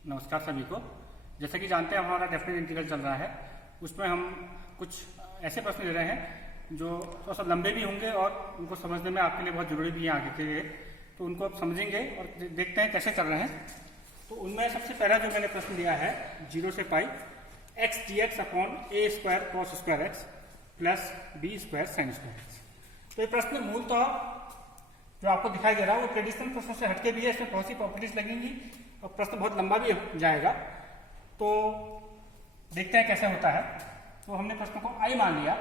नमस्कार सभी को। जैसा कि जानते हैं हमारा डेफिनेट इंटीग्रल चल रहा है, उसमें हम कुछ ऐसे प्रश्न ले रहे हैं जो थोड़ा सा लंबे भी होंगे और उनको समझने में आपके लिए बहुत जरूरी भी है आगे के लिए। तो उनको आप समझेंगे और देखते हैं कैसे चल रहे हैं। तो उनमें सबसे पहला जो मैंने प्रश्न दिया है 0 से pi x d x upon a square cos square x plus b square sine square x. तो ये प्रश्न मूलतः जो आपको दिखाई दे रहा है वो ट्रेडिशनल प्रश्नों से हटके भी है, इसमें बहुत सी प्रॉपर्टीज लगेंगी और प्रश्न बहुत लंबा भी जाएगा। तो देखते हैं कैसे होता है। तो हमने प्रश्न को आई मान लिया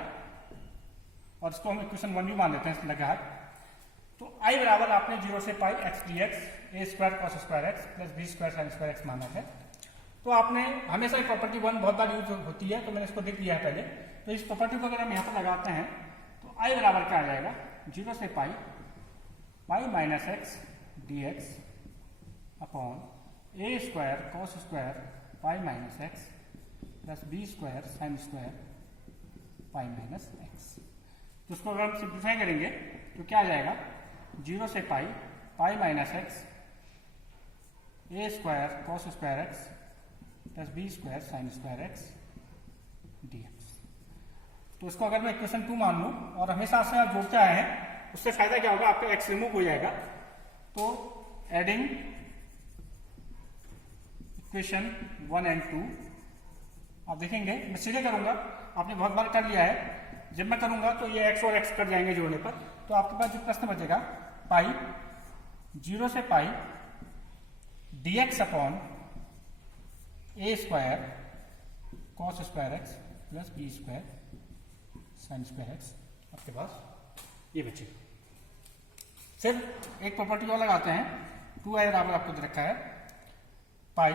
और इसको हम इक्वेशन 1 भी मान लेते हैं लगे हाथ। तो आई बराबर आपने 0 से pi x d x a square cos square x plus b square sine square x माना है। तो आपने हमेशा ही प्रॉपर्टी 1 बहुत बार यूज होती है, तो मैंने इसको देख लिया है पहले। तो इस प्रॉपर्टी को अगर हम यहाँ पर लगाते हैं तो आई बराबर क्या आ जाएगा 0 से pi minus x d x upon a square cos square pi minus x plus b square sine square pi minus x. तो उसको अगर हम सिंप्लीफाई करेंगे तो क्या आ जाएगा 0 से pi minus x a square cos square x plus b square sine square x d x. तो इसको अगर मैं इक्वेशन 2 मान लूँ और हमेशा से आप जोड़ते आए हैं, उससे फायदा क्या होगा, आपका एक्स रिमूव हो जाएगा। तो एडिंग इक्वेशन 1 एंड 2 आप देखेंगे, मैं सीधे करूंगा, आपने बहुत बार कर लिया है। जब मैं करूंगा तो ये एक्स और एक्स कट जाएंगे जोड़ने पर। तो आपके पास जो प्रश्न बचेगा पाई 0 से pi d x upon a square cos square x plus b square sine square x. आपके पास ये बचेगा। सिर्फ एक प्रॉपर्टी और लगाते हैं, 2i बराबर आपको दे रखा है पाई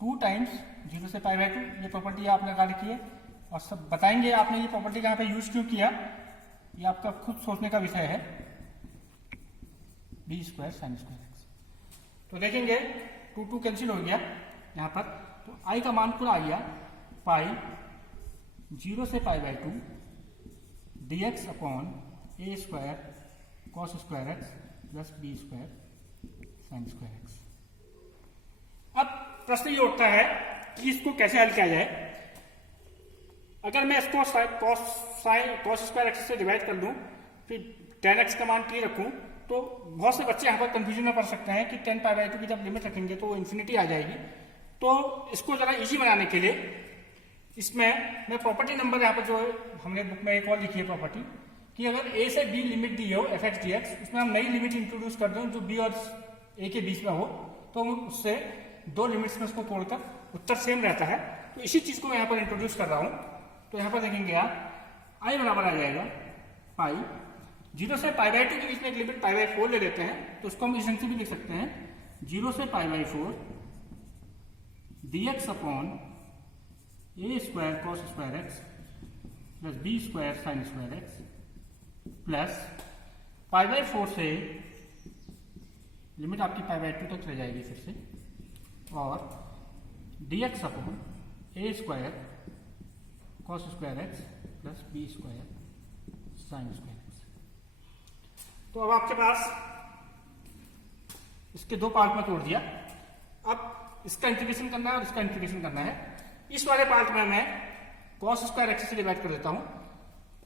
2 टाइम्स 0 से पाई बाई 2। ये प्रॉपर्टी आपने लगा रखी है और सब बताएंगे आपने ये प्रॉपर्टी यहाँ पे यूज क्यों किया, ये आपका खुद सोचने का विषय है। B square sine square x. तो देखेंगे 2 कैंसिल हो गया यहाँ पर। तो आई का मान पूरा आ गया पाई 0 से pi by 2 d x upon a square cos square x plus b square sine square x. अब प्रश्न ये उठता है कि इसको कैसे हल किया जाए। अगर मैं इसको कॉस स्क्वायर एक्स से डिवाइड कर दूं, फिर tan एक्स का मान t रखूं, तो बहुत से बच्चे यहाँ पर कंफ्यूजन में पड़ सकते हैं कि 10 पाई बाई 2 की जब लिमिट रखेंगे तो वो इन्फिनिटी आ जाएगी। तो इसको जरा इजी बनाने के लिए इसमें मैं प्रॉपर्टी नंबर यहाँ पर जो हमने बुक में एक और लिखी है प्रॉपर्टी कि अगर a से b लिमिट दी हो एफ एक्स डी एक्स, उसमें हम नई लिमिट इंट्रोड्यूस कर दें जो b और a के बीच में हो, तो उससे 2 लिमिट्स में उसको तोड़कर उत्तर सेम रहता है। तो इसी चीज को मैं यहाँ पर इंट्रोड्यूस कर रहा हूँ। तो यहाँ पर देखेंगे आप आई बराबर आ जाएगा पाई 0 से पाई बाई 2 के बीच में एक लिमिट पाई बाई 4 ले लेते हैं, तो उसको हम इस ढंग से भी लिख सकते हैं 0 से pi by 4 d x upon a square cos square x plus b square sine square x plus pi by 4 से लिमिट आपकी पाई बाई 2 तक चले जाएगी फिर से, और d x upon a square cos square x plus b square sine square x. तो अब आपके पास इसके 2 पार्ट में तोड़ दिया। अब इसका इंटीग्रेशन करना है और इसका इंटीग्रेशन करना है। इस वाले पार्ट में मैं कॉस स्क्वायर एक्स से डिवाइड कर देता हूं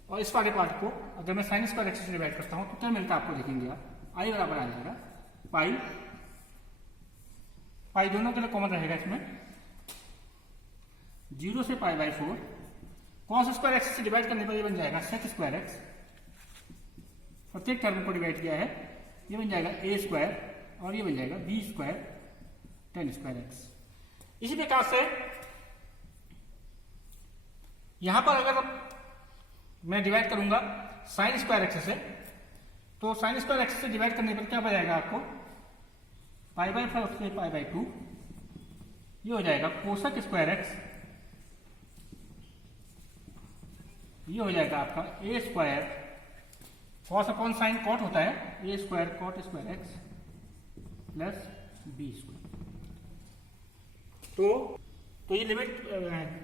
और इस वाले पार्ट को अगर मैं साइन स्क्वायर एक्स से डिवाइड करता हूं तो क्या मिलता है आपको देखेंगे आप। आई बराबर आ जाएगा पाई दोनों के लिए कॉमन रहेगा इसमें 0 से pi by 4 cos square x से डिवाइड करने पर ये बन जाएगा सेक स्क्वायर एक्स। प्रत्येक टर्म को डिवाइड किया है, ये बन जाएगा ए स्क्वायर और ये बन जाएगा b square tan square x. इसी प्रकार से यहां पर अगर मैं डिवाइड करूंगा साइन स्क्वायर एक्स से, तो साइन स्क्वायर एक्स से डिवाइड करने पर क्या बचेगा आपको पाई बाई 4 से पाई बाई 2, ये हो जाएगा कोसक स्क्वायर एक्स, ये हो जाएगा आपका a square cos upon sine cot होता है, a square cot square x plus b square. तो ये लिमिट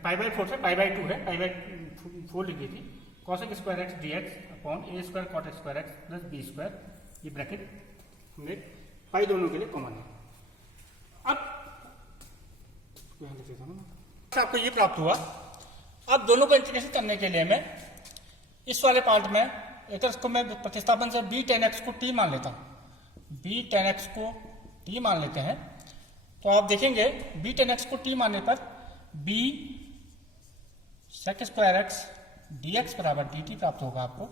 पाई बाई 4 से पाई बाई 2 है, पाई बाई 4 लिखी थी। Cosec square x d x upon a square cot square x plus b square, ये bracket हमने पाई दोनों के लिए कॉमन है। अब इसको यहाँ लिख देता हूँ ना। आपको ये प्राप्त हुआ। अब दोनों को इंटीग्रेशन करने के लिए मैं इस वाले पार्ट में इसको मैं प्रतिस्थापन से b tan x को t मान लेता हूँ। b tan x को t मान लेते हैं तो आप देखेंगे b tan x को t मानने पर b sec square x dx बराबर dt प्राप्त होगा आपको।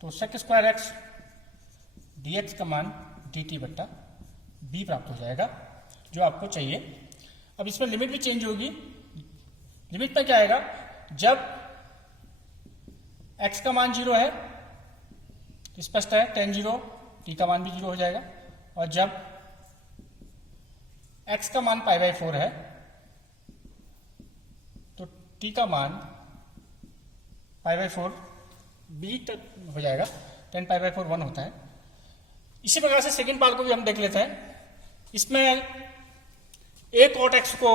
तो sec स्क्वायर x dx का मान dt बट्टा b प्राप्त हो जाएगा जो आपको चाहिए। अब इसमें लिमिट भी चेंज होगी। लिमिट में क्या आएगा, जब x का मान 0 है स्पष्ट है tan 0 t का मान भी 0 हो जाएगा, और जब x का मान π/4 है तो t का मान π/4 b तक हो जाएगा। tan π/4 1 होता है। इसी प्रकार से सेकेंड पार्ट को भी हम देख लेते हैं। इसमें a cot x को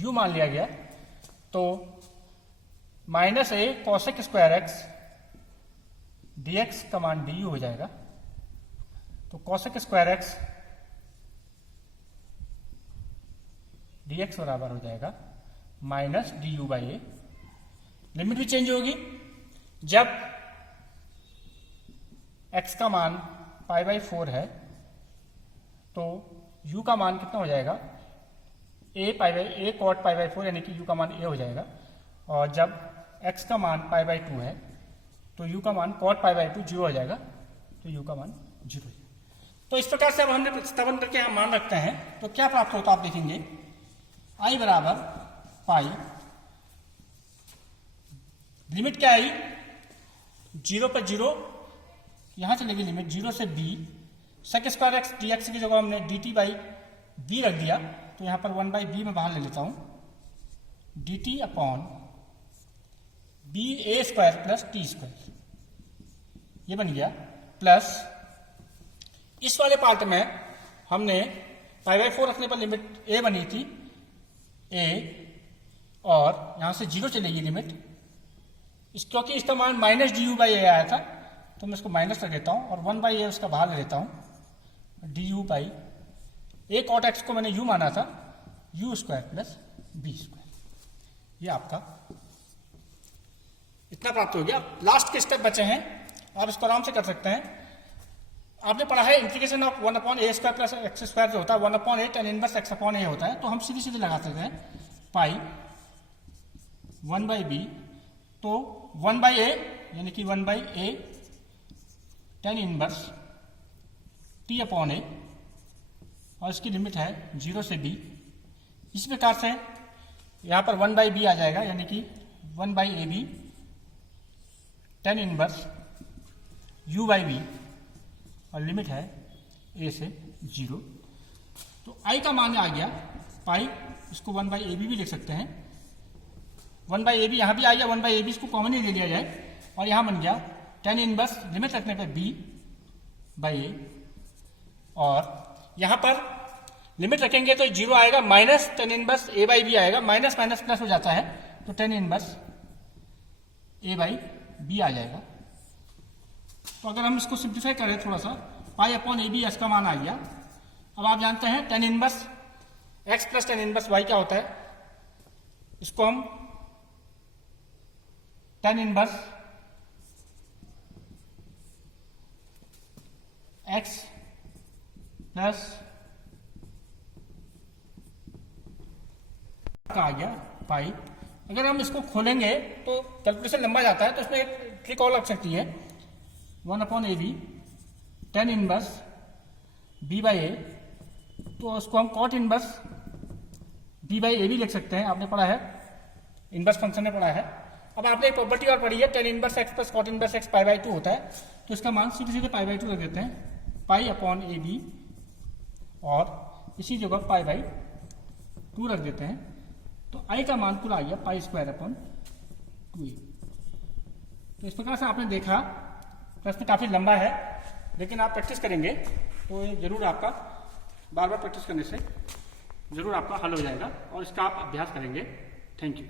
u मान लिया गया तो minus a cosec square x dx का मान du हो जाएगा। तो cosec स्क्वायर x dx बराबर हो जाएगा minus du by A. Limit भी चेंज होगी। जब x का मान π/4 है तो u का मान कितना हो जाएगा, a cot π/4 यानी कि u का मान a हो जाएगा। और जब x का मान π/2 है तो u का मान cot π/2 0 हो जाएगा। तो u का मान 0 हो जाएगा। तो इस प्रकार से अब हमने प्रतिस्थापन करके हम मान रखते हैं तो क्या प्राप्त होता है आप देखेंगे, i बराबर पाई, लिमिट क्या आई 0 पर 0, यहां चलेगी लिमिट 0 से b, sec square x dx की जगह हमने dt बाई b रख दिया तो यहां पर 1/b में बाहर ले लेता हूं, dt upon b a square plus t square, ये बन गया। प्लस इस वाले पार्ट में हमने π/4 रखने पर लिमिट a बनी थी a, और यहां से 0 चलेगी लिमिट, क्योंकि इसका मान माइनस du बाई a आया था तो मैं इसको माइनस रख देता हूं और 1/a उसका बाहर ले लेता हूं, du by a cot x को मैंने u माना था, u square plus b square. ये आपका इतना प्राप्त हो गया। लास्ट के स्टेप बचे हैं, आप इसको आराम से कर सकते हैं। आपने पढ़ा है integration of 1/a square plus x square जो होता है 1/a tan inverse x upon a होता है। तो हम सीधे सीधे लगा सकते हैं पाई 1/b, तो 1/a यानी कि 1/a tan inverse t upon a, और इसकी लिमिट है 0 से b। इस प्रकार से यहां पर 1/b आ जाएगा यानी कि 1/ab tan inverse u by b, और लिमिट है a से 0। तो i का मान आ गया पाई, इसको 1/ab भी लिख सकते हैं। 1/ab यहां भी आ गया, 1/ab इसको कॉमन ही ले लिया जाए, और यहां बन गया tan इनवर्स लिमिट रखने पर b बाई a, और यहां पर लिमिट रखेंगे तो 0 आएगा, minus tan inverse a by b आएगा, माइनस माइनस प्लस हो जाता है तो tan inverse a by b आ जाएगा। तो अगर हम इसको सिंप्लीफाई करें थोड़ा सा, पाई अपॉन ए बी का मान आ गया। अब आप जानते हैं tan inverse x plus tan inverse y क्या होता है, इसको हम tan इनवर्स x प्लस का आ गया पाई। अगर हम इसको खोलेंगे तो कैलकुलेशन लंबा जाता है, तो इसमें एक ट्रिक और लग सकती है, 1/ab tan inverse b by a, तो उसको हम cot inverse b by a भी लिख सकते हैं। आपने पढ़ा है, इनवर्स फंक्शन में पढ़ा है। अब आपने एक प्रॉपर्टी और पढ़ी है, tan inverse x plus cot inverse x π/2 होता है, तो इसका मान सीधे सीधे π/2 रख देते हैं, पाई अपॉन ए बी, और इसी जगह π/2 रख देते हैं। तो i का मान पूरा आ गया पाई स्क्वायर अपॉन 2a। तो इस प्रकार से आपने देखा, प्रश्न काफी लंबा है, लेकिन आप प्रैक्टिस करेंगे तो ये जरूर आपका, बार बार प्रैक्टिस करने से जरूर आपका हल हो जाएगा, और इसका आप अभ्यास करेंगे। Thank you.